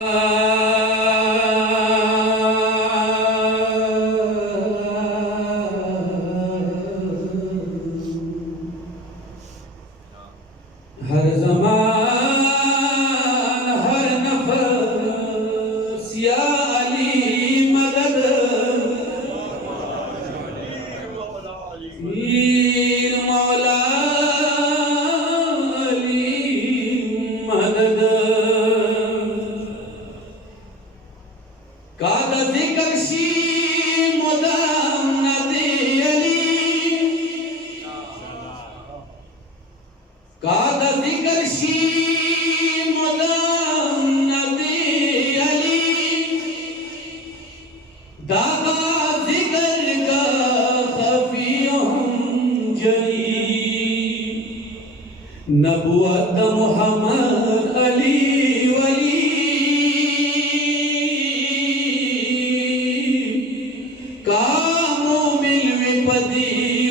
हर ज़मान हर नफ़स या अली मदद पीर मौला अली मदद कादा ज़िक्र शी मुदाम नदी अली कादा ज़िक्र शी मुदाम नदी अली दादा ज़िक्र का ख़फ़ीयुम जली नबुव्वत मुहम्मद अली वली कामो मिल विपदी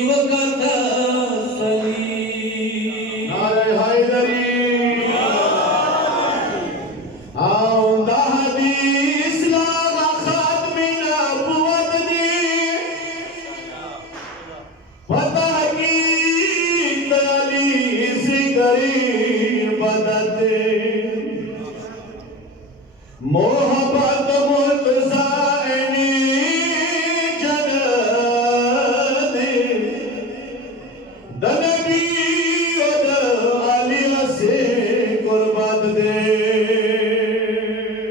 वक़ता सली नारे हैदरी आउंदा हदीस लागा खात्मी नबुव्वत दी पता की ताली ज़िक्री बदते मोहब्बत मुर्तज़ानी जन्नत दनबी और अली से कुर्बान दे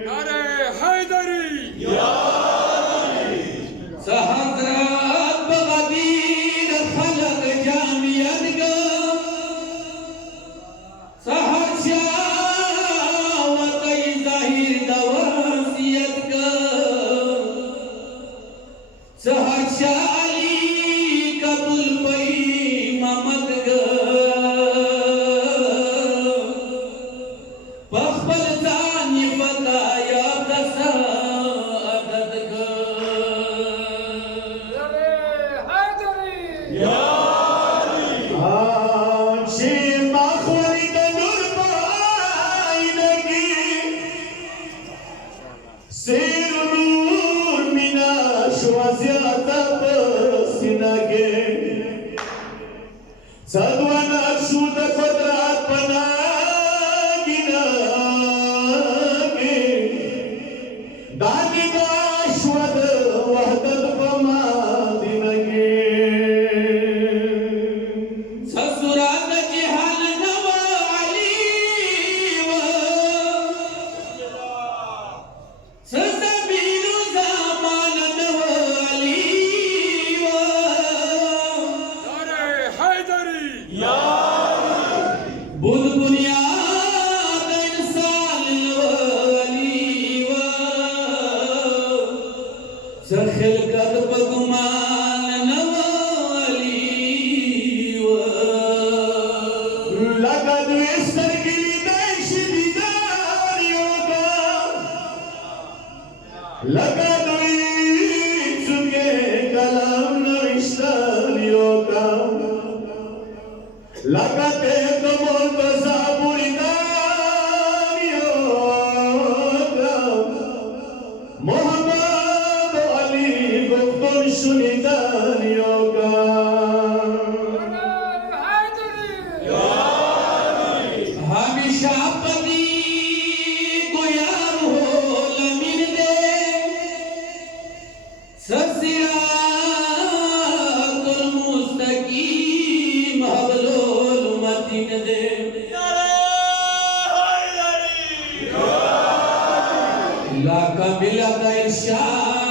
नारे हैदरी सहज़रात बग़दीर खलक जामियत का सहरशाह वतई ज़ाहिर दवासियत का सहरशाह अली कबूल पई ममद का पखबल जानी बताया दसा अदद का नारे हैदरी आशी माखवरी दनुर पाइनगी सिर नूर मिना श्वासियाता पसिनगे सद्वाना शुद्ध कुदरत पनागिनगे दानिगा श्वद वहदत पमादिनगे ससुराल जिहाल नवा अली व सज़मीरु ज़मान नवा अली व नारे हैदरी बुध बुनियाद इंसान नवा अली व सखिलकत बगुमान नवा अली व लगन विस्तर की देश दीदारियों का लगन चुके कलम नविश्तारियों का लगते तो मुर्तज़ा बुरीदारियों का मोहम्मद अली गुफ्तुर शुनिदारियों का नारे हैदरी हमेशा पदी को यार हो लमिन दे ससिरातुल मुस्तकीम हबलुल मतीन दे ला कबिला का इरशाद